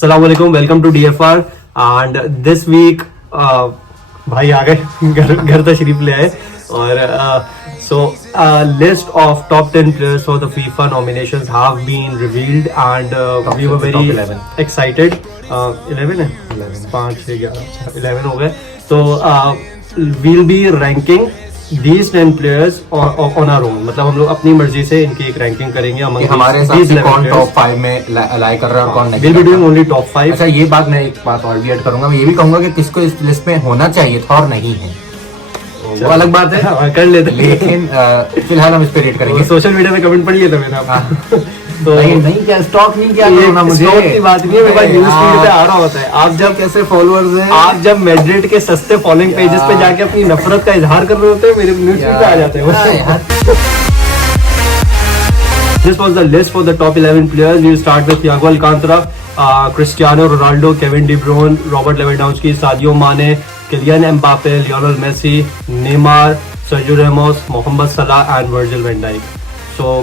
अस्सलामुअलैकुम, welcome to DFR and this week भाई आ गए घर तशरीफ ले आए और so list of top 10 players for the FIFA nominations have been revealed and we were very excited. 11 है 5 6 11 11 हो गए तो we'll be ranking these 10 players on our own. मतलब हम लोग अपनी मर्जी से इनकी एक रैंकिंग करेंगे हमारे हिसाब से कौन टॉप 5 में लाई कर रहा है और कौन नहीं. We'll be doing only top 5. अच्छा, ये बात मैं एक बात और भी ऐड करूंगा. मैं ये भी कहूंगा कि किसको इस लिस्ट में होना चाहिए था और नहीं है, वो अलग बात है. कर लेते लेकिन फिलहाल हम इस पे रेट करेंगे. सोशल मीडिया पे कमेंट पढ़िए था मैंने आपको. तो नहीं क्या स्टॉक नहीं क्या करना मुझे स्टॉक की बात नहीं है, मेरे पास न्यूज़ फीड पे आ रहा होता है. आप जब कैसे फॉलोअर्स हैं, आप जब मैड्रिड के सस्ते फॉलोइंग पेजेस पे जाके अपनी नफरत का इजहार कर रहे होते हैं, मेरे न्यूज़ फीड पे आ जाते हैं. This was the list for the top 11 players. We'll start with Thiago Alcantara, Cristiano Ronaldo, Kevin De Bruyne, Robert Lewandowski, Sadio Mane, Kylian Mbappe, Lionel Messi, Neymar, Sergio Ramos, Mohamed Salah and Virgil van Dijk. So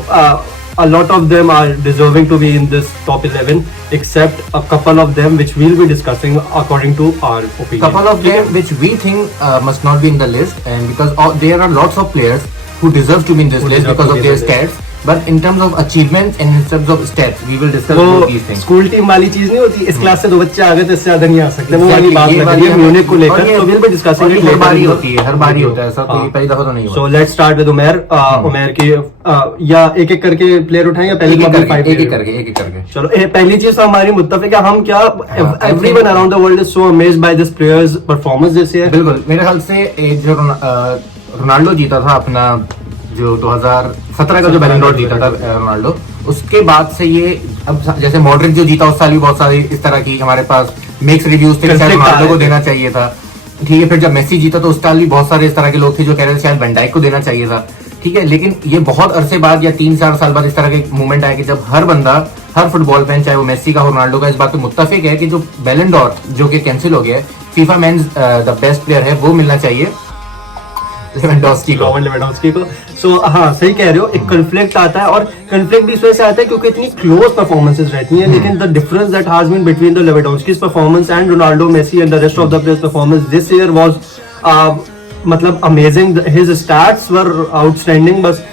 a lot of them are deserving to be in this top 11 except a couple of them which we'll be discussing according to our opinion. Couple of them which we think must not be in the list, and because there are lots of players who deserve to be in this list because of their stats. But in terms of achievements and in terms of stats, we will discuss both these things. School team वाली चीज नहीं होती, इस class से 2 बच्चे आ गए तो इससे ज्यादा नहीं आ सकते. वो वाली बात लग रही है म्यूनिख को लेकर. तो we'll be discussing it. हर बारी होती है, हर बारी होता है, ऐसा तो ये पहली दफा तो नहीं हुआ. So let's start with Umair. Umair की या एक एक करके प्लेयर उठाएं या पहले एक एक करके. चलो, पहली चीज तो हमारी मुत्तफिक है. हम क्या everyone around the world is so amazed by this players performance this year. बिल्कुल. मेरे ख्याल से जो रोनाल्डो जीता था अपना जो 2017 का जो बैलन डॉर जीता था रोनाल्डो, उसके बाद से ये अब जैसे मॉड्रिक जो जीता उस साल भी बहुत सारी इस तरह की हमारे पास मिक्स रिव्यूज थे, शायद रोनाल्डो को देना चाहिए था. ठीक है, फिर जब मेसी जीता तो उस साल भी बहुत सारे इस तरह के लोग थे जो कह रहे थे शायद वैन डाइक को देना चाहिए था. ठीक है, लेकिन ये बहुत अरसे बाद या 3-4 साल बाद इस तरह के मूवमेंट आया कि जब हर बंदा, हर फुटबॉल फैन, चाहे वो मेसी का हो रोनाल्डो का, इस बात पे मुत्तफिक है कि जो बैलन डॉर जो कि कैंसिल हो गया है, FIFA mains the best player है, वो मिलना चाहिए लेवेंडोस्की को. सो हाँ, सही कह रहे हो. एक कन्फ्लिक्ट आता है और कन्फ्लिक्ट भी इस वजह से आता है क्योंकि इतनी क्लोज परफॉर्मेंसेस रहती हैं. लेकिन the difference that has been between the Lewandowski's performance and Ronaldo, Messi and the rest of the players performance this year was मतलब amazing. His stats were outstanding. बस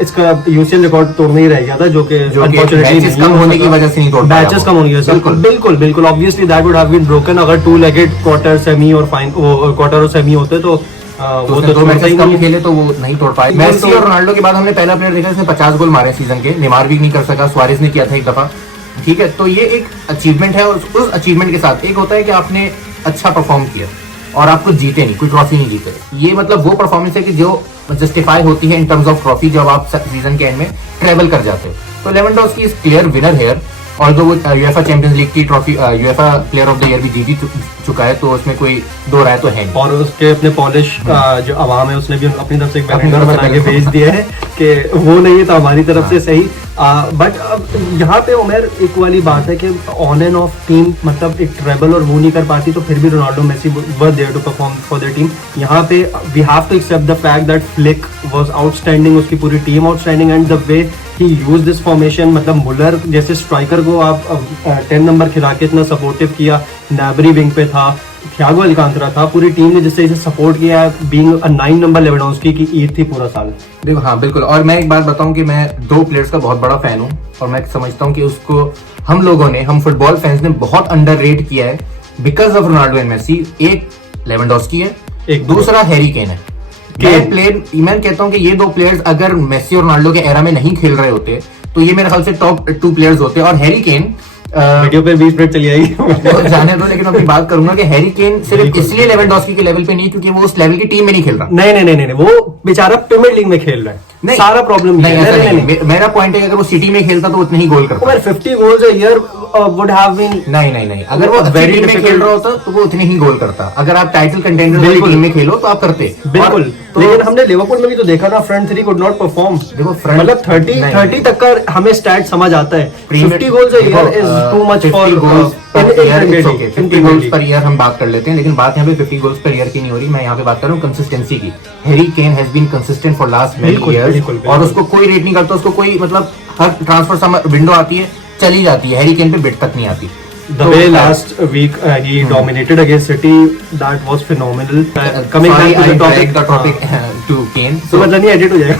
इसका यूसीएल रिकॉर्ड तोड़ना ही रह गया था जो कि अनफॉर्चुनेटली कम होने की वजह से नहीं तोड़ पाया. मैचेस कम होने की वजह से बिल्कुल obviously that would have been broken. अगर 2-legged क्वार्टर, सेमी और क्वार्टर और सेमी होते तो वो तो 2 मैचेस कम खेले तो वो नहीं तोड़ पाए. मेसी और रोनाल्डो के बाद हमने पहला प्लेयर देखा जिसने 50 गोल मारे सीजन के. नेमार भी नहीं कर सका, सुआरेज ने किया था एक दफा. ठीक है, तो ये एक अचीवमेंट है. उस अचीवमेंट के साथ एक होता है कि आपने अच्छा परफॉर्म किया और आपको जीते नहीं, कोई ट्रॉफी नहीं जीते. ये मतलब वो परफॉर्मेंस है कि जो जस्टिफाई होती है इन टर्म्स ऑफ ट्रॉफी जब आप सीजन के एंड में ट्रेवल कर जाते हो. तो Lewandowski is clear winner here. और जो वो यूएफए चैंपियंस लीग की trophy, UEFA player of the year भी जीत चुका है, तो उसमें कोई दो राय तो है नहीं. और उसके अपने पॉलिश जो अवाम है उसने भी अपनी तरफ से एक बैनर बना के भेज दिया है कि वो नहीं था हमारी तरफ से सही. बट यहाँ पे उमर एक वाली बात है कि ऑन एंड ऑफ टीम मतलब एक ट्रेबल और वो नहीं कर पाती तो फिर भी Ronaldo, Messi were there to perform for their team. यहाँ पे we have to accept the fact that Flick was outstanding, उसकी पूरी team outstanding and the way he use this formation. मतलब मुलर जैसे स्ट्राइकर को आप 10 नंबर खिला के इतना सपोर्टिव किया. नाबरी विंग पे था, थियागो अलकांतरा था, पूरी टीम ने जिससे इसे सपोर्ट किया. बीइंग अ 9 नंबर लेवेंडोस्की की ईद थी पूरा साल. देखो हाँ बिल्कुल. और मैं एक बात बताऊं कि मैं 2 प्लेयर्स का बहुत बड़ा फैन हूं और मैं समझता हूं कि उसको हम लोगों ने, हम फुटबॉल फैंस ने बहुत अंडररेट किया है because of Ronaldo and Messi. एक लेवेंडोस्की है, एक दूसरा हैरी केन है. मैं कहता हूं कि ये 2 प्लेयर्स अगर मेसी और रोनाल्डो के एरा में नहीं खेल रहे होते तो ये मेरे ख्याल से टॉप 2 प्लेयर्स होते. और हैरी केन वीडियो पे 20 मिनट चली आएगी जाने दो, लेकिन मैं बात करूंगा कि हैरी केन सिर्फ इसलिए लेवेंडोस्की के लेवल पे नहीं क्योंकि वो उस लेवल की टीम में नहीं खेल रहा. नहीं, वो बेचारा प्रीमियर लीग में खेल रहा है. नहीं, सारा प्रॉब्लम नहीं. मेरा पॉइंट है कि अगर वो सिटी में खेलता तो उतने ही गोल करता. 50 goals a year would have been. नहीं, अगर वो वेरी टीम में खेल रहा होता तो वो उतने ही गोल करता. अगर आप टाइटल कंटेंडर वाली टीम में खेलो तो आप करते. बिल्कुल. लेकिन हमने लिवरपूल में भी तो देखा ना, फ्रंट 3 कुड नॉट परफॉर्म. देखो मतलब 30 तक का हमें स्टैट समझ आता है. 50 goals a year is too much for 50 goals per year हम बात कर लेते हैं. लेकिन बात यहाँ पे 50 गोल्स पर ईयर की नहीं हो रही. मैं यहाँ पे बात कर रहा हूँ कंसिस्टेंसी की. Harry Kane has been consistent for last many years और उसको कोई रेट नहीं करता. उसको कोई मतलब हर ट्रांसफर विंडो आती है चली जाती है, हैरी केन पे बिड तक नहीं आती. The way last week he dominated against City, that was phenomenal. Coming Sorry, back to I the dragged the topic, topic to Kane. तो मतलब नहीं edit हो जाएगा.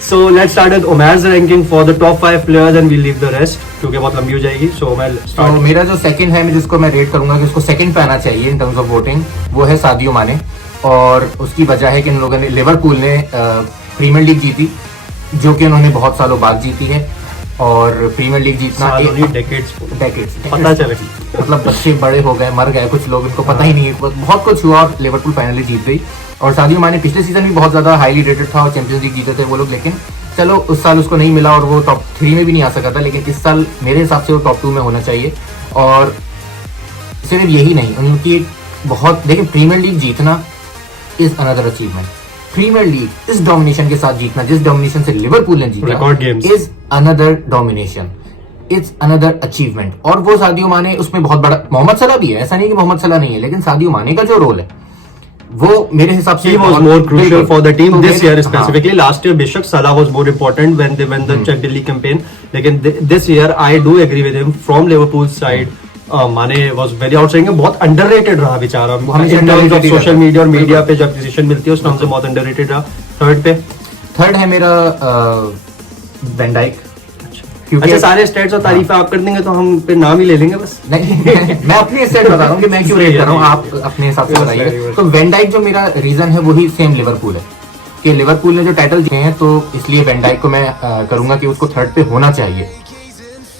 So let's start with Umair's ranking for the top 5 players and we'll leave the rest क्योंकि बहुत लंबी हो जाएगी. So Umair तो start. मेरा जो सेकंड है, मैं जिसको मैं रेट करूंगा कि उसको सेकंड पे आना चाहिए इन टर्म्स ऑफ वोटिंग, वो है सादियो माने. और उसकी वजह है कि इन लोगों ने, लिवरपूल ने प्रीमियर लीग जीती, जो कि उन्होंने बहुत सालों बाद जीती है. और प्रीमियर लीग जीतना decades पता चले, मतलब बच्चे बड़े हो गए, मर गए कुछ लोग, इनको पता ही नहीं है, बहुत कुछ हुआ और लिवरपूल फाइनली जीत गई. और सादियो माने पिछले सीजन भी बहुत ज्यादा हाईली रेटेड था और चैंपियंस लीग जीते थे वो लोग, लेकिन चलो उस साल उसको नहीं मिला और वो टॉप 3 में भी नहीं आ सका था. लेकिन इस साल मेरे हिसाब से वो टॉप 2 में होना चाहिए. और सिर्फ यही नहीं, उनकी बहुत, देखिए प्रीमियर लीग जीतना is another achievement. Premier league इस डोमिनेशन के साथ जीतना, जिस डोमिनेशन से लिवरपूल ने जीता, Record games. Is another domination, it's another achievement. और वो सादियो माने उसमें बहुत बड़ा, मोहम्मद सलाह भी है, ऐसा नहीं कि मोहम्मद सलाह नहीं है, लेकिन सादियो माने का जो रोल है वो मेरे हिसाब से he was more crucial for the team तो this year हाँ. specifically. Last year बेशक Salah was more important when they won the Champions League campaign, लेकिन this year I do agree with him from Liverpool's side. माने was very outstanding, बहुत underrated रहा बेचारा. In terms of social media और media पे जब decision मिलती है उस नाम से बहुत underrated रहा. थर्ड है मेरा वैन डाइक. अच्छा, सारे स्टेट्स और तारीफें आप कर देंगे तो हम पे नाम ही ले लेंगे बस. नहीं मैं अपनी स्टेट बता रहा हूँ कि मैं क्यों रेट कर रहा हूँ, आप अपने हिसाब से बताइए. तो वैन डाइक जो मेरा रीजन है वही सेम लिवरपूल है, कि लिवरपूल ने जो टाइटल जीते हैं, तो इसलिए वैन डाइक को मैं करूंगा कि उसको थर्ड पे होना चाहिए.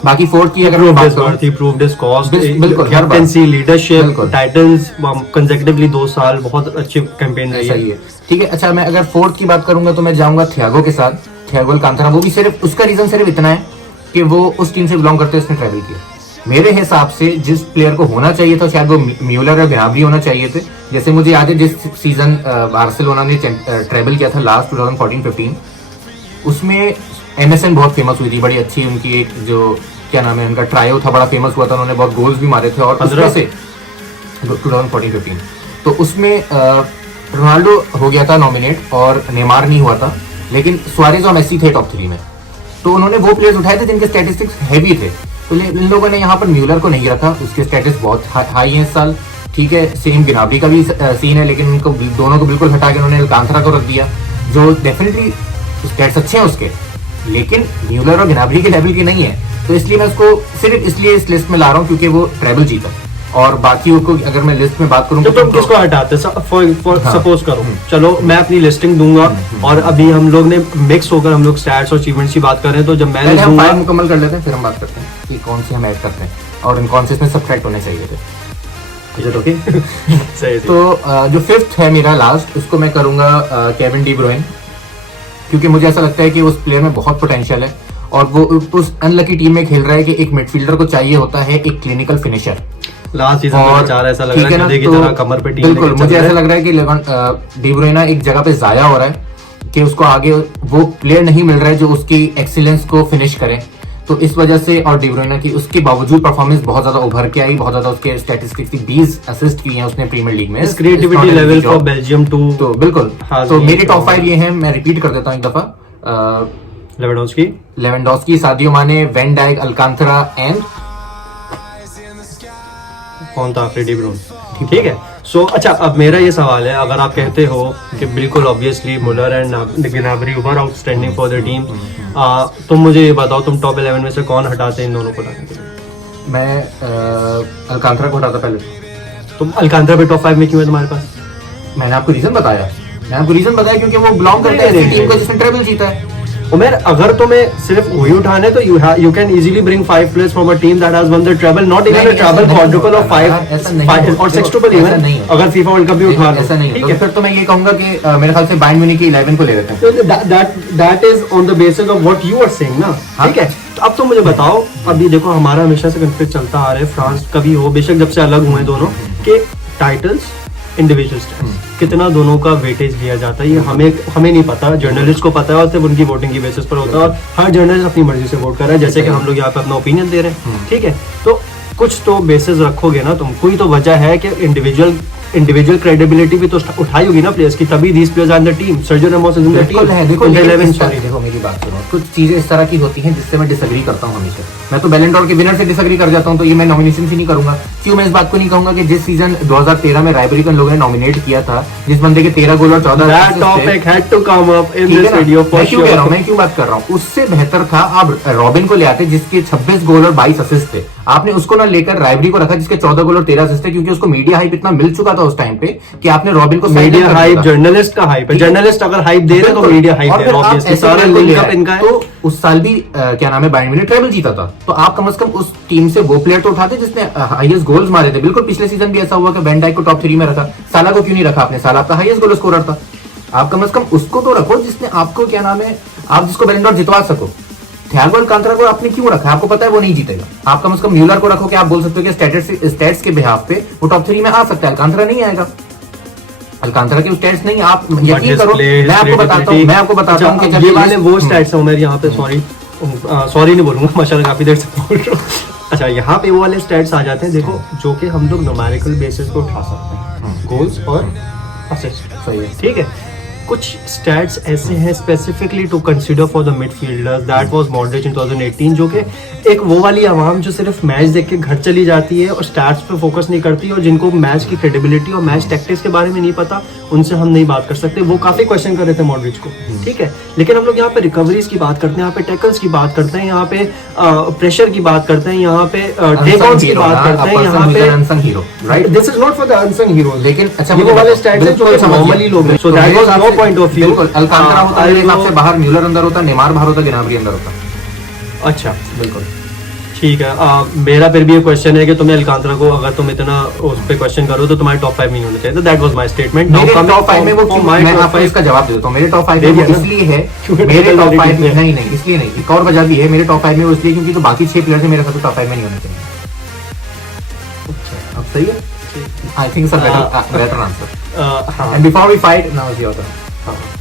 बाकी फोर्थ की अगर मैं बात करूं, he proved his cost, बिल्कुल, कैप्टेंसी, लीडरशिप, बिल्कुल. टाइटल्स कंसेक्यूटिवली 2 साल, बहुत अच्छी कैंपेन रही सही है. ठीक है, अच्छा मैं अगर फोर्थ की बात करूंगा तो मैं जाऊंगा थियागो के साथ, थियागो अल्कांतारा. वो भी सिर्फ उसका रीजन सिर्फ इतना है कि वो उस टीम से बिलोंग करते हैं, उसने ट्रैवल किया. मेरे हिसाब से जिस प्लेयर को होना चाहिए था शायद वो म्यूलर या ग्नाब्री होना चाहिए थे. जैसे मुझे याद है जिस सीजन बार्सिलोना ने ट्रैवल किया था लास्ट 2014-15, उसमें MSN बहुत फेमस हुई थी, बड़ी अच्छी उनकी एक जो क्या नाम है उनका ट्रायो था, बड़ा फेमस हुआ था, उन्होंने बहुत गोल्स भी मारे थे. और उसमें से 2014-15 तो उसमें रोनाल्डो हो गया था नॉमिनेट और नेमार नहीं हुआ था, लेकिन सुआरेज और मेसी थे टॉप 3 में. तो उन्होंने वो प्लेयर्स उठाए थे जिनके स्टैटिस्टिक्स हैवी थे. तो इन लोगों ने यहाँ पर म्यूलर को नहीं रखा, उसके स्टैटिस बहुत हाई है इस साल. ठीक है, सेम ग्नाब्री का भी सीन है, लेकिन उनको दोनों को बिल्कुल हटा के उन्होंने अल्कांतारा को रख दिया, जो डेफिनेटली स्टैट्स अच्छे हैं उसके, लेकिन म्यूलर और ग्नाब्री के लेवल की नहीं है. तो इसलिए मैं उसको सिर्फ इसलिए इस लिस्ट में ला रहा हूँ क्योंकि वो ट्रैवल जीता. और बाकी को अगर मैं लिस्ट में बात करूँ तो तुम किसको हटाते, सपोज करो, चलो मैं अपनी लिस्टिंग दूंगा और अभी हम लोग ने मिक्स होकर हम लोग स्टैट्स और अचीवमेंट्स की बात कर रहे हैं, तो जब मैं हम 5 मुकम्मल कर लेते हैं फिर हम बात करते हैं कि कौन सी हम ऐड करते हैं और इन कौन से इसमें सब्ट्रैक्ट होने चाहिए थे. सही. तो जो फिफ्थ है मेरा लास्ट, उसको मैं करूंगा केविन डी ब्रुइन, क्योंकि मुझे ऐसा लगता है कि उस प्लेयर में बहुत पोटेंशियल है और वो उस अनलकी टीम में खेल रहा है कि एक मिडफील्डर को चाहिए होता है एक क्लिनिकल फिनिशर. लास्ट सीजन में बेचारा ऐसा लग रहा है कि तरह कमर पे टीम बिल्कुल मुझे ऐसा लग रहा है कि डी ब्रुइना एक जगह पे जाया हो रहा है कि उसको आगे वो प्लेयर नहीं मिल रहा है जो उसकी एक्सीलेंस को फिनिश करे. तो इस वजह से, और डी ब्रुइना की उसके बावजूद परफॉर्मेंस बहुत ज्यादा उभर के आई, बहुत ज्यादा उसके स्टैटिस्टिक्स थी, 20 असिस्ट किए हैं उसने प्रीमियर लीग में. Creativity level for Belgium too. तो बिल्कुल, तो मेरे टॉप 5 ये हैं, मैं रिपीट कर देता हूं एक दफा. लेवेंडोस्की, सादियो माने, वैन डाइक, अल्कांतारा एंड कौन था आखिरी, डी ब्रुइन. ठीक है. सो अच्छा, अब मेरा ये सवाल है, अगर आप कहते हो कि बिल्कुल obviously Muller and Gnabry were outstanding for the team, तुम मुझे ये बताओ तुम टॉप 11 में से कौन हटाते इन दोनों को लाने के लिए? मैं अल्कांतारा को हटाता पहले. तुम अल्कांतारा पे टॉप 5 में क्यों है तुम्हारे पास? मैंने आपको रीजन बताया, क्योंकि वो बिलोंग करता है ऐसी टीम को जिसने ट्रेबल जीता है. उमर, अगर तुम्हें सिर्फ वही उठाने तो you can easily bring 5 players from a team that has won the treble, not even a treble, quadruple or 5 or sextuple even. अगर FIFA वर्ल्ड कप भी उठा लो, ऐसा नहीं है. तो फिर तो मैं ये कहूंगा कि मेरे ख्याल से बायर्न म्यूनिख की 11 को ले लेते हैं. That is on the basis of what you are saying ना. ठीक है. तो अब तुम मुझे बताओ, अभी देखो हमारा हमेशा से कॉन्फ्लिक्ट चलता आ रहा है, फ्रांस का भी हो, बेशक जब से अलग हुए दोनों, के टाइटल्स इंडिविजुअल स्टैट्स कितना दोनों का वेटेज दिया जाता है, ये हमें नहीं पता, जर्नलिस्ट को पता है और सिर्फ उनकी वोटिंग की बेसिस पर होता है, और हर जर्नलिस्ट अपनी मर्जी से वोट कर रहा है, जैसे कि हम लोग यहाँ पे अपना ओपिनियन दे रहे हैं. ठीक है, तो कुछ तो बेसिस रखोगे ना तुम, कोई तो वजह है कि इंडिविजुअल इंडिविजुअल क्रेडिबिलिटी भी तो उठाई होगी ना प्लेयर्स की, तभी these players are in the team. Sergio Ramos is in the बिल्कुल team. है, देखो In the लेकिन 11, इस तरह- sorry. देखो मेरी बात सुनो, कुछ चीजें इस तरह की होती हैं जिससे मैं डिसएग्री करता हूँ हमेशा। मैं तो बैलन डॉर के विनर से डिसएग्री कर जाता हूँ, तो ये मैं नॉमिनेशन से नहीं करूंगा। क्यों मैं इस बात को नहीं कहूंगा कि जिस सीजन 2013 में रायबरिकन लोगों ने नॉमिनेट किया था, जिस बंदे के 13 गोल और 14 That assists थे, topic had to come up in ठीक है this ना? video for मैं क्यों कह रहा हूँ, sure. मैं क्यों बात कर रहा हूँ, उससे बेहतर था आप रॉबिन को ले आते जिसके 26 गोल और 22 असिस्ट थे। आपने उसको ना लेकर रायबरी को रखा जिसके 14 गोल और 13 असिस्ट थे, क्योंकि उसको मीडिया हाइप इतना मिल चुका था उस टाइम पे कि आपने रॉबिन को sign मीडिया कर हाइप, दिया था। जर्नलिस्ट का हाइप है। ठीक है। जर्नलिस्ट अगर हाइप दे रहे हैं तो बिल्कुल। मीडिया हाइप और है फिर आप ऑब्वियसली, ऐसे सारा प्लेयर को ले लिंक अप आए, इनका है। तो उस साल भी क्या नाम है, बायर्न म्यूनिख ट्रेबल जीता था, तो आप कम से कम उस टीम से वो प्लेयर तो उठाते जिसने हाईएस्ट गोल्स मारे थे। बिल्कुल पिछले सीजन भी ऐसा हुआ कि वैन डाइक को टॉप 3 में रखा, साला को क्यों नहीं रखा आपने? साला आपका हाईएस्ट गोल स्कोरर था। आप कम से कम उसको तो रखो जिसने आपको क्या नाम है, आप जिसको बैलन डॉर जितवा सको। थियागो अल्कांतरा को आपने क्यों रखा? आपको पता है वो नहीं जीतेगा। आप कम से कम म्यूलर को रखो कि आप बोल सकते हो कि स्टैट्स के बिहाफ पे वो टॉप 3 में आ सकता है। अल्कांतरा नहीं आएगा, अल्कांतरा के स्टैट्स नहीं। आप यकीन करो, मैं आपको बताता हूँ कि जब ये वाले वो स्टैट्स हैं उमर, यहाँ पे सॉरी नहीं बोलूंगा, माशाल्लाह काफी देर से बोल रहा हूँ। अच्छा, यहाँ पे वो वाले स्टैट्स आ जाते हैं, देखो, जो कि हम लोग न्यूमेरिकल बेसिस पे उठा सकते हैं, गोल्स और असिस्ट। सही है। ठीक है, कुछ स्टैट्स ऐसे हैं specifically to consider for the midfielders, that was moderate in 2018, जो कि एक वो वाली आवाम जो सिर्फ मैच देख के घर चली जाती है और स्टैट्स पे फोकस नहीं करती, और जिनको मैच की क्रेडिबिलिटी और मैच टैक्टिक्स के बारे में नहीं पता, उनसे हम नहीं बात कर सकते। वो काफी क्वेश्चन कर रहे थे मॉडरिच को, ठीक है, लेकिन हम लोग यहाँ पे रिकवरीज की बात करते हैं, यहाँ पे टैकल्स की बात करते हैं, यहाँ पे प्रेशर की बात करते हैं, यहाँ पे टेक ऑन की बात करते हैं, यहाँ पे unsung hero, right? This is not for the unsung heroes, लेकिन अच्छा, ये वो वाले स्टैट्स हैं जो कि नॉर्मली लोग हैं, so that was no point of view. बिल्कुल, अल्कांतरा होता मेरे हिसाब से बाहर, म्यूलर अंदर होता, नेमार बाहर होता, ग्नाब्री अंदर होता। अच्छा, बिल्कुल ठीक है। मेरा फिर भी ये क्वेश्चन है कि तुम्हें अल्कांतरा को, अगर तुम इतना उस पे क्वेश्चन करो तो तुम्हारे टॉप 5 नहीं होने चाहिए। That was my statement. मेरे टॉप 5 में वो क्यों, मैं आपको इसका जवाब दे देता हूं। मेरे टॉप 5 में वो इसलिए है, मेरे टॉप 5 में नहीं इसलिए नहीं, एक और वजह भी है। मेरे टॉप 5 में वो इसलिए क्योंकि तो बाकी 6 प्लेयर्स मेरे साथ टॉप 5 में नहीं होने चाहिए। अब सही है, I think it's a better answer. And before we fight, now is your turn.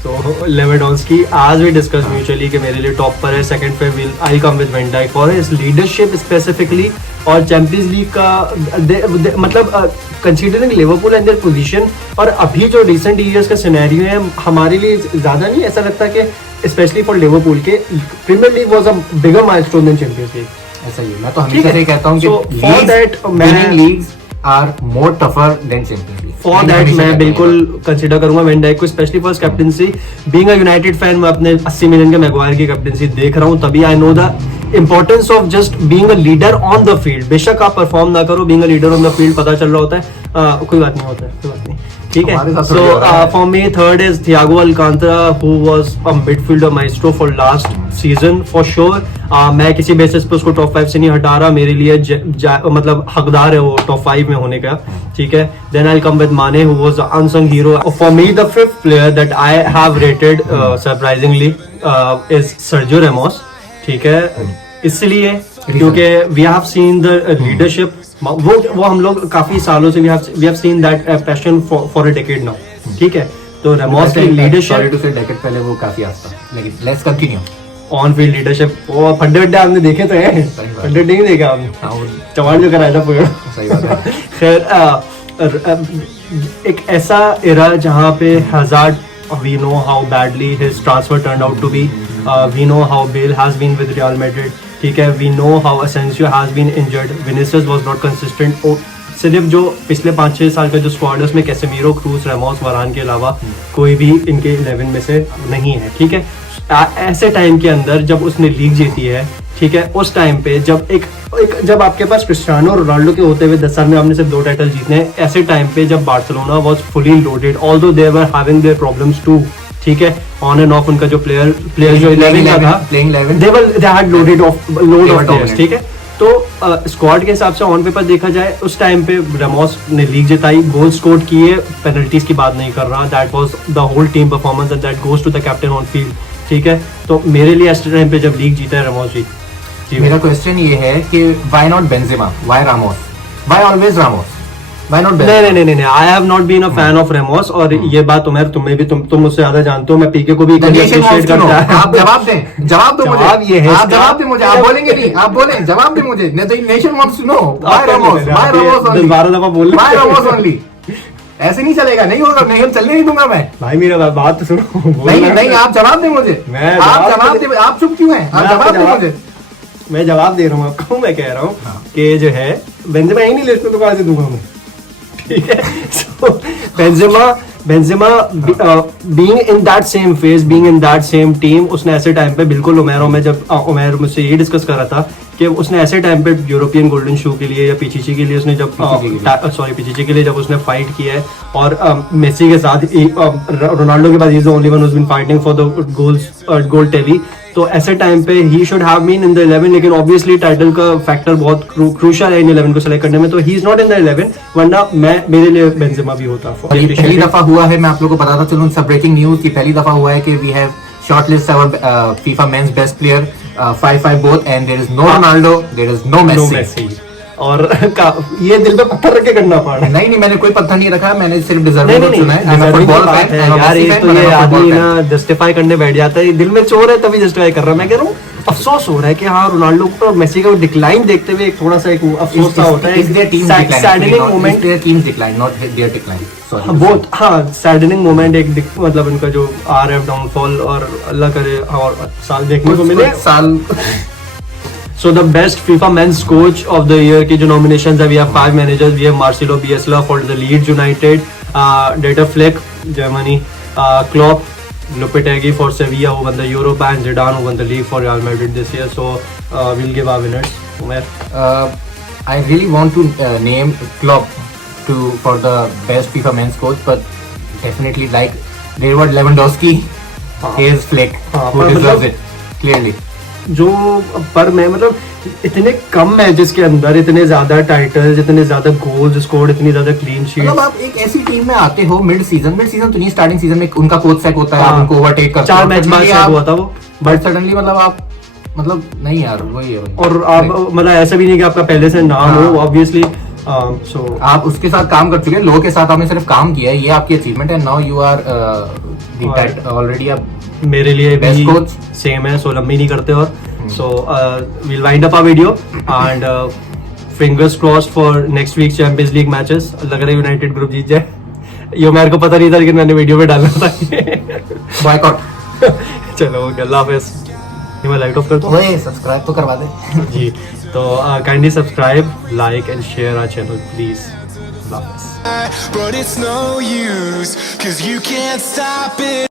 तो Lewandowski, as we discussed mutually कि मेरे लिए टॉप पर है, सेकंड पे I'll come with Van Dijk for his leadership specifically, और चैंपियंस लीग का मतलब considering Liverpool and their position, और अभी जो रिसेंट ईयर्स का सिनेरियो है, हमारे लिए ज्यादा नहीं ऐसा लगता कि स्पेशली फॉर लिवरपूल के premier league was a bigger milestone than champions league. ऐसा ही है, मैं तो हमेशा से कहता हूं कि for that, winning leagues are more tougher than champions league. For that मैं बिल्कुल कंसीडर करूंगा वैन डाइक को, specially for captaincy. Being a United fan, मैं अपने 80 मिलियन के मैगवायर की कैप्टनसी देख रहा हूं, तभी I know the importance of just being a leader on the field. बेशक आप परफॉर्म ना करो, being a leader on the field पता चल रहा होता है, कोई बात नहीं होता है, कोई बात नहीं, ठीक है। So for me third is Thiago Alcantara, who was a midfielder maestro for last season for sure. मैं किसी बेसिस पे उसको टॉप 5 से नहीं हटा रहा, मेरे लिए मतलब हकदार है वो टॉप 5 में होने का, ठीक है। Then I come with Mane, who was the unsung hero. For me the fifth player that I have rated surprisingly is Sergio Ramos, ठीक है, इसलिए क्योंकि we have seen the leadership, वो हम लोग काफी सालों से we have seen that passion for a decade now, ठीक है। तो रेमोस की लीडरशिप, टू से डेकेड पहले वो काफी आस्था, लेकिन let's continue on field leadership, वो फंडे वड्डे आपने देखे तो हैं, फंडे नहीं देखा आपने, चवाड़ जो कराया था पूरा, सही बात है। खैर, एक ऐसा एरा जहाँ पे hazard, we know how badly his transfer turned out to be, we know how Bale has been with Real Madrid, ठीक है, we know how Asensio has been injured, Vinicius was not consistent, सिर्फ जो पिछले 5-6 साल का जो squad है उसमें कैसेमीरो, क्रूस, रेमोस, वारान के अलावा कोई भी इनके 11 में से नहीं है, ठीक है। ऐसे टाइम के अंदर जब उसने लीग जीती है, ठीक है, उस टाइम पे जब आपके पास क्रिस्टियानो रोनाल्डो के होते हुए 10 साल में आपने सिर्फ 2 टाइटल जीतने हैं, ऐसे टाइम पे जब Barcelona was fully loaded, although they were having their problems too, ठीक है, ऑन एंड ऑफ उनका जो प्लेयर जो 11 का था, they had load of players, ठीक है। तो स्क्वाड के हिसाब से ऑन पेपर देखा जाए, उस टाइम पे रेमोस ने लीग जिताई, गोल स्कोर किए, पेनल्टीज की बात नहीं कर रहा, that was the whole team performance and that goes to the captain on field, ठीक है। तो मेरे लिए इस टाइम पे जब लीग जीता है रेमोस जी। मेरा क्वेश्चन ये है कि why not Benzema, why Ramos, why always Ramos, why not Benzema? नहीं, I have not been a fan of Ramos, और ये बात उमर तुम्हें भी, तुम मुझसे ज्यादा जानते हो, मैं पीके को भी अप्रिशिएट करता हूं। आप जवाब दें, जवाब दो मुझे, ये है, आप जवाब दें मुझे, आप बोलेंगे नहीं, आप बोलें, जवाब दें मुझे। Nation wants to know why Ramos, why Ramos only, 12 दफा बोल, व्हाई रामोस ओनली। ऐसे नहीं चलेगा, नहीं होगा, नहीं, हम चलने नहीं दूंगा मैं। भाई मेरा बात तो सुनो। नहीं नहीं, आप जवाब दें मुझे, मैं आप जवाब जवाब दे, आप चुप क्यों हैं, आप जवाब दें मुझे। मैं जवाब दे रहा हूँ आपको, मैं कह रहा हूँ हाँ। कि जो है बेंजेमा ही नहीं लिस्ट में तो कहाँ से दूंगा मैं, ठीक है। So Benzema being in that same phase, being in that same team, उसने ऐसे टाइम पे बिल्कुल उमेरों में, जब उमेर मुझसे ये डिस्कस कर रहा था कि उसने ऐसे टाइम पे यूरोपियन गोल्डन शू के लिए या पीछीची के लिए उसने जब पीछीची के लिए जब उसने फाइट किया है, और मेसी के साथ रोनाल्डो के बाद he is the only one who has been fighting for the goal tally, तो ऐसे टाइम पे he should have been in the 11, लेकिन ऑब्वियसली टाइटल का फैक्टर बहुत क्रूशियल है इन 11 को सेलेक्ट करने में, तो he is not in the 11, वरना मेरे लिए बेंजेमा भी होता। और ये पहली दफा हुआ है, मैं आप लोगों को बताता चलूं, सब ब्रेकिंग न्यूज की पहली दफा हुआ है कि we have shortlist our FIFA men's best player 5-5 both, and there is no Ronaldo, there is no Messi. और ये दिल पे पत्थर रख के करना पड़ रहा है। नहीं, मैंने कोई पत्थर नहीं रखा, मैंने सिर्फ डिजर्विंग नहीं को नहीं चुना है। I'm a deserving football की बात fan, है I'm a यार, Messi ये fan, तो but ये I'm a आदमी football ना fan। जस्टिफाई करने बैठ जाता है, दिल में चोर है तभी जस्टिफाई कर रहा है। मैं कह रहा हूँ अफसोस हो रहा है कि हाँ रोनाल्डो को और मेसी का डिक्लाइन देखते हुए एक थोड़ा सा एक अफसोस सा होता है, Is their team decline? Saddening Not- moment, is their team's decline, not their decline. Sorry. बहुत हाँ सैडनिंग मोमेंट, एक मतलब उनका जो RF डाउनफॉल, और अल्लाह करे और साल देखने को मिले। कुछ साल So the best FIFA men's coach of the year की जो nominations है, we have 5 managers, we have Marcelo Bielsa for the Leeds United, Dieter Flick Germany, Klopp, Lopetegui for Sevilla who won the Europa, and Zidane who won the league for Real Madrid this year. So we'll give our winners. Umair. I really want to name Klopp for the best FIFA men's coach, but definitely like David Lewandowski, he is Flick who deserves it clearly. जो पर मैं मतलब इतने कम matches के अंदर इतने ज्यादा titles, इतने ज्यादा गोल्स स्कोर्ड, इतनी ज्यादा क्लीन शीट, मतलब आप एक ऐसी टीम में आते हो मिड सीजन तो नहीं, स्टार्टिंग सीजन में उनका कोच सेट होता है, आप उनको ओवरटेक करते हो, 4 मैच बाद सेट हुआ था वो, बट सडनली मतलब आप मतलब नहीं यार, वही है। और आप मतलब ऐसा भी नहीं कि आपका पहले से नाम हो ऑब्वियसली, सो आप उसके साथ काम कर चुके हैं, लोगों के साथ आपने सिर्फ काम किया है, ये आपकी अचीवमेंट है। नाउ यू आर ऑलरेडी आप मेरे लिए Best भी coach? सेम है, सो लंबी नहीं करते। और so we'll wind up our video and fingers crossed for next week champions league matches. लग रहा है यूनाइटेड ग्रुप जीत जाए, ये मेरे को पता नहीं था लेकिन मैंने वीडियो में डालना था। बॉयकॉट। चलो ओके, अल्लाह हाफिज़। ये मैं लाइट ऑफ कर दूं? ओए सब्सक्राइब तो करवा दे। जी, तो kindly subscribe, like and share our channel please. अल्लाह हाफिज़। But it's no use, 'cause you can't stop it.